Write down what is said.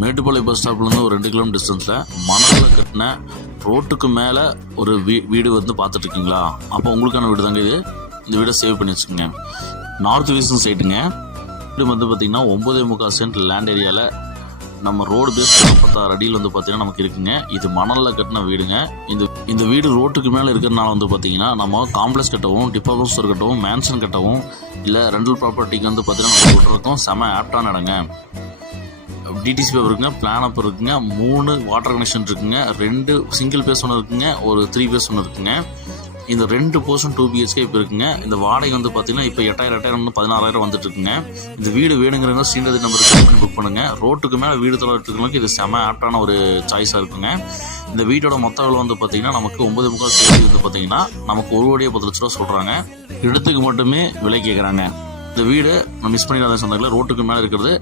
Mettupalayam bus ஸ்டாப்லேருந்து ஒரு 2 kilometre டிஸ்டன்ஸில் மணலில் கட்டின ரோட்டுக்கு மேலே ஒரு வீடு வந்து பார்த்துட்டு இருக்கீங்களா? அப்போ உங்களுக்கான வீடு தாங்க இது. இந்த வீடை சேவ் பண்ணி வச்சுக்கோங்க. நார்த் ஈஸ்டர்ன் சைட்டுங்க. வீடு வந்து பார்த்திங்கன்னா 9.25 சென்ட் லேண்ட் ஏரியாவில் நம்ம ரோடு பேஸ் 46 அடியில் வந்து பார்த்திங்கன்னா நமக்கு இருக்குங்க. இது மணலில் கட்டின வீடுங்க. இந்த வீடு ரோட்டுக்கு மேலே இருக்கிறதுனால வந்து பார்த்திங்கன்னா நம்ம காம்ப்ளெக்ஸ் கட்டவும், டிபார்ட்மெண்ட் ஸ்டோர் கட்டவும், மேன்ஷன் கட்டவும், இல்லை ரெண்டல் ப்ராப்பர்ட்டிக்கு வந்து பார்த்திங்கன்னா நம்ம விட்டுறதுக்கும் செம ஆப்டான இடங்க. டிடிசி பேப்பர் இருக்குங்க, பிளான் அப் இருக்குங்க, 3 வாட்டர் கனெக்ஷன் இருக்குங்க, 2 சிங்கிள் பேஸ் ஒன்று இருக்குங்க, ஒரு 3 பேஸ் ஒன்று இருக்குங்க. இந்த 2 போர்ஷன் 2 BHK இப்போ இருக்குங்க. இந்த வாடகை வந்து பார்த்தீங்கன்னா இப்போ 8,000 16,000 வந்துட்டு இருக்குங்க. இந்த வீடு வேணுங்கிறவங்க ஸ்ரீநதி நம்பருக்கு கால் பண்ணி புக் பண்ணுங்க. ரோட்டுக்கு மேலே வீடு தொலைக்கிறதுக்கு இது செம ஆப்டான ஒரு சாய்ஸாக இருக்குங்க. இந்த வீட்டோட மொத்த விலை வந்து பார்த்தீங்கன்னா நமக்கு 9.25 சேர்த்து வந்து பார்த்தீங்கன்னா நமக்கு 1,10,00,000 சொல்கிறாங்க. இடத்துக்கு மட்டுமே விலை கேட்குறாங்க. இந்த வீடு மிஸ் பண்ணிடாத சொந்தங்களை ரோட்டுக்கு மேலே இருக்கிறது